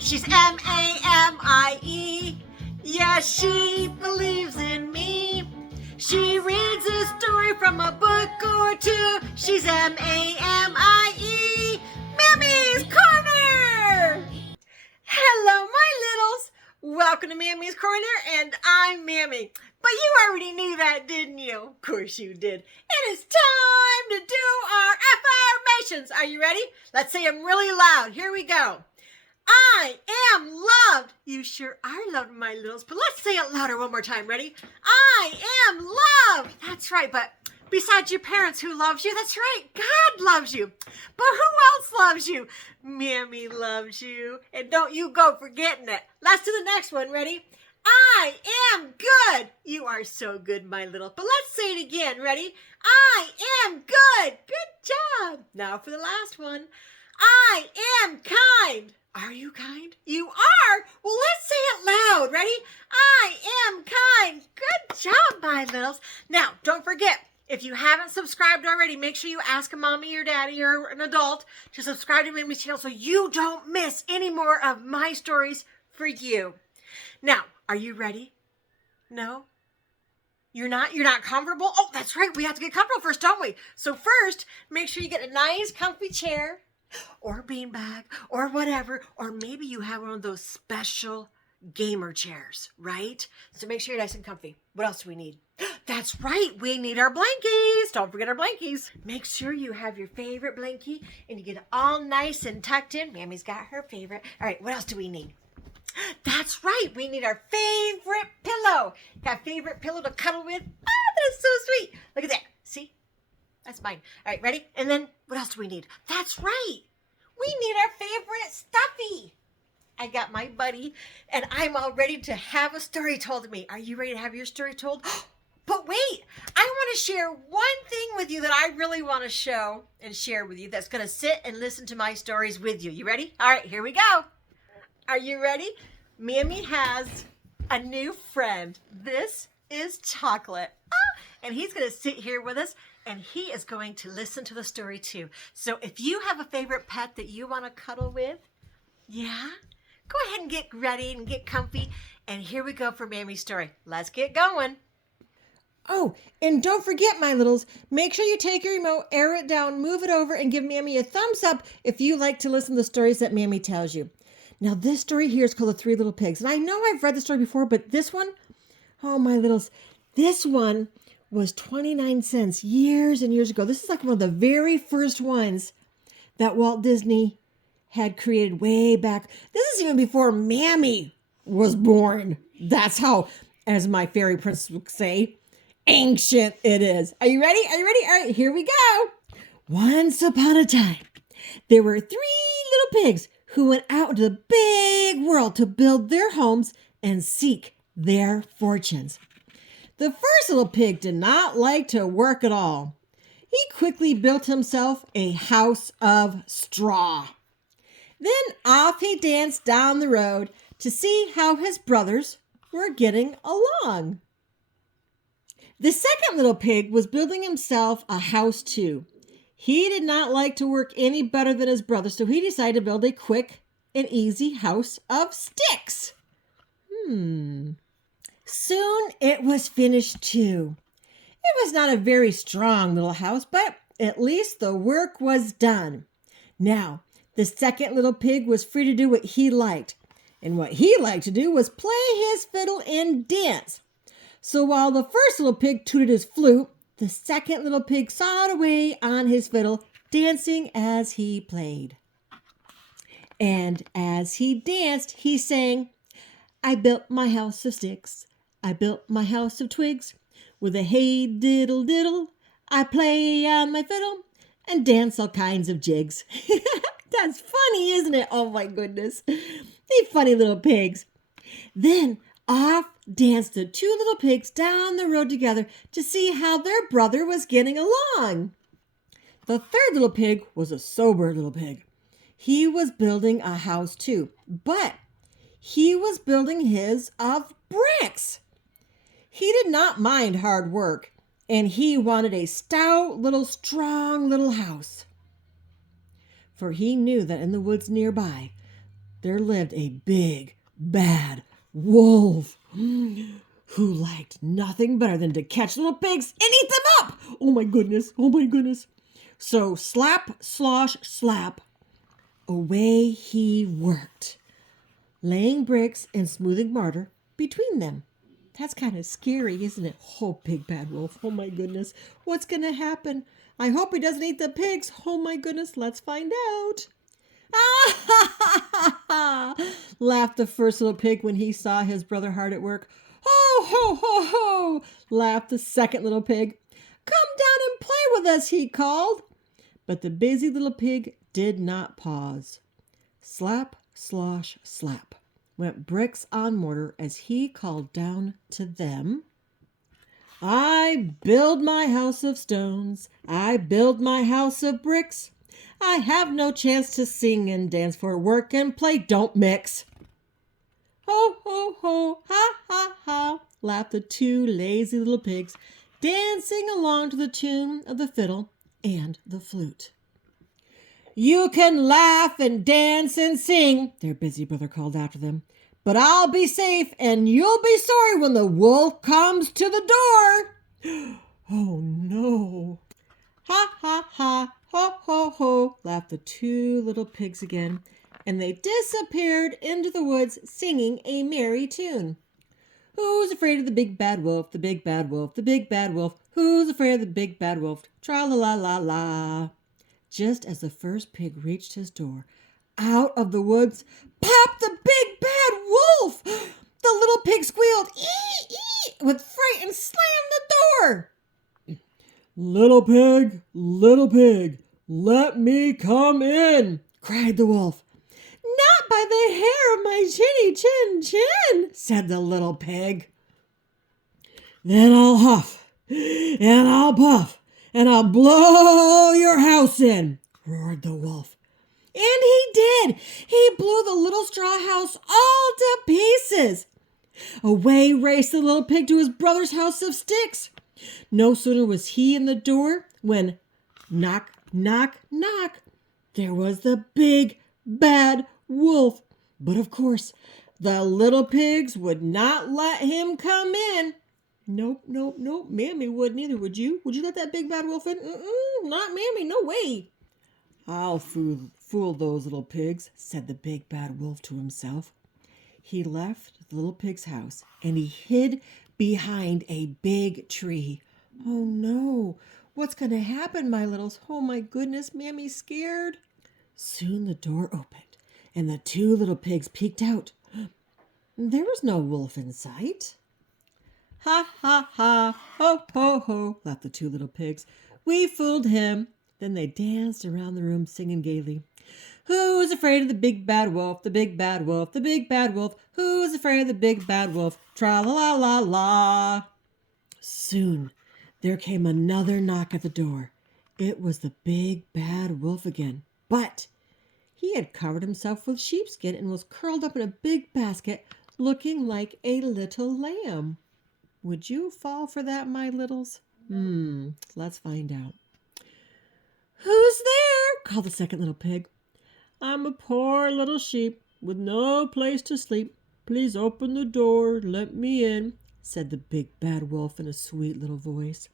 She's M-A-M-I-E. Yeah, she believes in me. She reads a story from a book or two. She's M-A-M-I-E. Mammy's Corner! Hello, my littles. Welcome to Mammy's Corner, and I'm Mammy. But you already knew that, didn't you? Of course you did. It is time to do our affirmations. Are you ready? Let's say them really loud. Here we go. I am loved. You sure are loved, my littles. But let's say it louder one more time. Ready? I am loved. That's right. But besides your parents who loves you, that's right. God loves you. But who else loves you? Mammy loves you. And don't you go forgetting it. Let's do the next one. Ready? I am good. You are so good, my little. But let's say it again. Ready? I am good. Good job. Now for the last one. I am kind. Are you kind? You are? Well, let's say it loud. Ready? I am kind. Good job, my littles. Now, don't forget, if you haven't subscribed already, make sure you ask a mommy or daddy or an adult to subscribe to Mammy's channel so you don't miss any more of my stories for you. Now, are you ready? No? You're not? You're not comfortable? Oh, that's right. We have to get comfortable first, don't we? So first, make sure you get a nice comfy chair or a beanbag or whatever, or maybe you have one of those special gamer chairs, right? So make sure you're nice and comfy. What else do we need? That's right. We need our blankies. Don't forget our blankies. Make sure you have your favorite blankie and you get it all nice and tucked in. Mammy's got her favorite. All right, what else do we need? That's right. We need our favorite pillow. Got a favorite pillow to cuddle with? Oh, that is so sweet. Look at that. See? That's mine. All right, ready? And then what else do we need? That's right. We need our favorite stuffy. I got my buddy, and I'm all ready to have a story told to me. Are you ready to have your story told? But wait, I want to share one thing with you that I really want to show and share with you that's going to sit and listen to my stories with you. You ready? All right, here we go. Are you ready? Mammy has a new friend. This is Chocolate. And he's going to sit here with us, and he is going to listen to the story too. So if you have a favorite pet that you want to cuddle with, yeah, go ahead and get ready and get comfy. And here we go for Mammy's story. Let's get going. Oh, and don't forget, my littles, make sure you take your remote, air it down, move it over, and give Mammy a thumbs up if you like to listen to the stories that Mammy tells you. Now, this story here is called The Three Little Pigs. And I know I've read the story before, but this one, oh, my littles, this one was 29 cents years and years ago. This is like one of the very first ones that Walt Disney had created way back. This is even before Mammy was born. That's how, as my fairy princess would say, ancient it is. Are you ready? Are you ready? All right, here we go. Once upon a time, there were three little pigs who went out into the big world to build their homes and seek their fortunes. The first little pig did not like to work at all. He quickly built himself a house of straw. Then off he danced down the road to see how his brothers were getting along. The second little pig was building himself a house too. He did not like to work any better than his brother, so he decided to build a quick and easy house of sticks. Soon it was finished too. It was not a very strong little house, but at least the work was done. Now, the second little pig was free to do what he liked. And what he liked to do was play his fiddle and dance. So while the first little pig tooted his flute, the second little pig sawed away on his fiddle, dancing as he played. And as he danced, he sang, I built my house of sticks. I built my house of twigs. With a hey diddle diddle, I play on my fiddle and dance all kinds of jigs. That's funny, isn't it? Oh my goodness. They funny little pigs. Then off danced the two little pigs down the road together to see how their brother was getting along. The third little pig was a sober little pig. He was building a house too, but he was building his of bricks. He did not mind hard work, and he wanted a stout little, strong little house. For he knew that in the woods nearby, there lived a big, bad wolf who liked nothing better than to catch little pigs and eat them up. Oh my goodness, oh my goodness. So slap, slosh, slap, away he worked, laying bricks and smoothing mortar between them. That's kind of scary, isn't it? Oh, big bad wolf. Oh my goodness. What's going to happen? I hope he doesn't eat the pigs. Oh my goodness. Let's find out. Ah, ha, ha, ha, ha, laughed the first little pig when he saw his brother hard at work. Ho, ho, ho, ho, laughed the second little pig. Come down and play with us, he called. But the busy little pig did not pause. Slap, slosh, slap went bricks on mortar as he called down to them. I build my house of stones, I build my house of bricks. I have no chance to sing and dance, for work and play don't mix. Ho, ho, ho, ha, ha, ha, laughed the two lazy little pigs, dancing along to the tune of the fiddle and the flute. You can laugh and dance and sing, their busy brother called after them, but I'll be safe and you'll be sorry when the wolf comes to the door. Oh no. Ha ha ha, ho ho ho, laughed the two little pigs again, and they disappeared into the woods singing a merry tune. Who's afraid of the big bad wolf, the big bad wolf, the big bad wolf? Who's afraid of the big bad wolf? Tra-la-la-la-la. Just as the first pig reached his door, out of the woods popped the big bad wolf. The little pig squealed, ee, ee, with fright and slammed the door. Little pig, let me come in, cried the wolf. Not by the hair of my chinny chin chin, said the little pig. Then I'll huff and I'll puff and I'll blow your house in, roared the wolf. And he did. He blew the little straw house all to pieces. Away raced the little pig to his brother's house of sticks. No sooner was he in the door when, knock, knock, knock, there was the big bad wolf. But of course, the little pigs would not let him come in. Nope, nope, nope. Mammy wouldn't either, would you? Would you let that big bad wolf in? Not Mammy, no way. I'll fool those little pigs, said the big bad wolf to himself. He left the little pig's house and he hid behind a big tree. Oh no, what's going to happen, my littles? Oh my goodness, Mammy's scared. Soon the door opened and the two little pigs peeked out. There was no wolf in sight. Ha, ha, ha, ho, ho, ho, laughed the two little pigs. We fooled him. Then they danced around the room singing gaily. Who's afraid of the big bad wolf, the big bad wolf, the big bad wolf? Who's afraid of the big bad wolf? Tra-la-la-la-la. Soon there came another knock at the door. It was the big bad wolf again, but he had covered himself with sheepskin and was curled up in a big basket looking like a little lamb. Would you fall for that, my littles? Let's find out. Who's there? Called the second little pig. I'm a poor little sheep with no place to sleep. Please open the door, let me in, said the big bad wolf in a sweet little voice.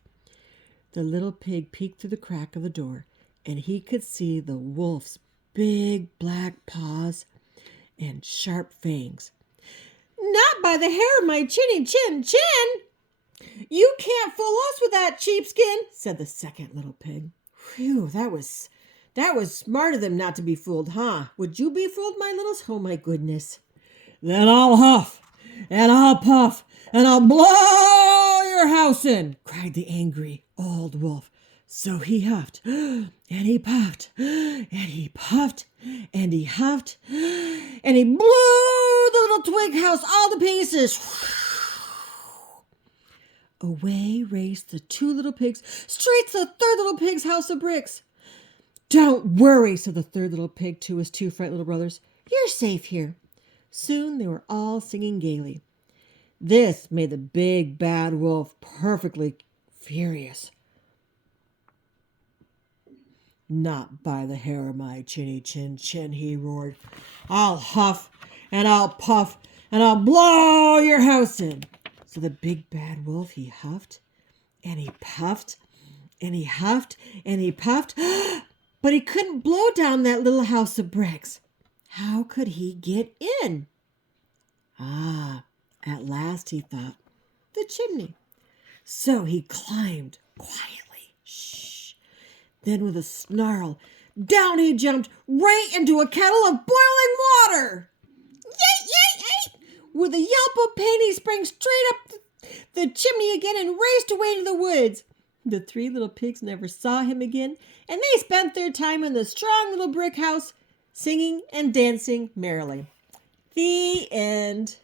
The little pig peeked through the crack of the door, and he could see the wolf's big black paws and sharp fangs. Not by the hair of my chinny chin chin. You can't fool us with that sheepskin, said the second little pig. Phew, that was smart of them not to be fooled, huh? Would you be fooled, my littles? Oh, my goodness. Then I'll huff, and I'll puff, and I'll blow your house in, cried the angry old wolf. So he huffed, and he puffed, and he puffed, and he huffed, and he blew the little twig house all to pieces. Away raced the two little pigs, straight to the third little pig's house of bricks. Don't worry, said the third little pig to his two frightened little brothers. You're safe here. Soon they were all singing gaily. This made the big bad wolf perfectly furious. Not by the hair of my chinny chin chin, he roared. I'll huff and I'll puff and I'll blow your house in. So the big bad wolf, he huffed and he puffed and he huffed and he puffed, but he couldn't blow down that little house of bricks. How could he get in? Ah, at last he thought, the chimney. So he climbed quietly. Shh. Then with a snarl, down he jumped right into a kettle of boiling water. Yay, yay, yay! With a yelp of pain, he sprang straight up the chimney again and raced away into the woods. The three little pigs never saw him again, and they spent their time in the strong little brick house, singing and dancing merrily. The end.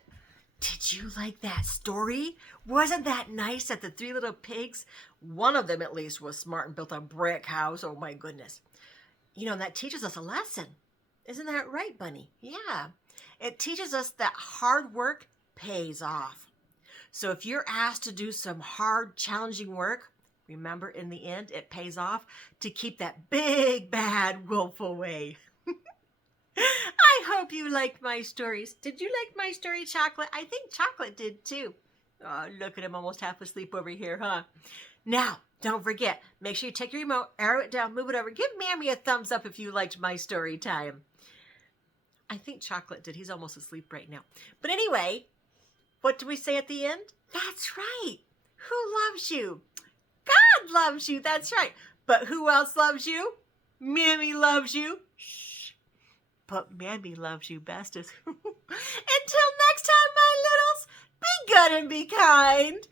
Did you like that story? Wasn't that nice that the three little pigs, one of them at least was smart and built a brick house? Oh my goodness. You know, that teaches us a lesson. Isn't that right, Bunny? Yeah. It teaches us that hard work pays off. So if you're asked to do some hard, challenging work, remember in the end, it pays off to keep that big, bad wolf away. I hope you liked my stories. Did you like my story, Chocolate? I think Chocolate did too. Oh, look at him almost half asleep over here, huh? Now, don't forget, make sure you take your remote, arrow it down, move it over. Give Mammy a thumbs up if you liked my story time. I think Chocolate did. He's almost asleep right now. But anyway, what do we say at the end? That's right. Who loves you? God loves you. That's right. But who else loves you? Mammy loves you. Shh. But Mammy loves you bestest. Until next time, my littles, be good and be kind.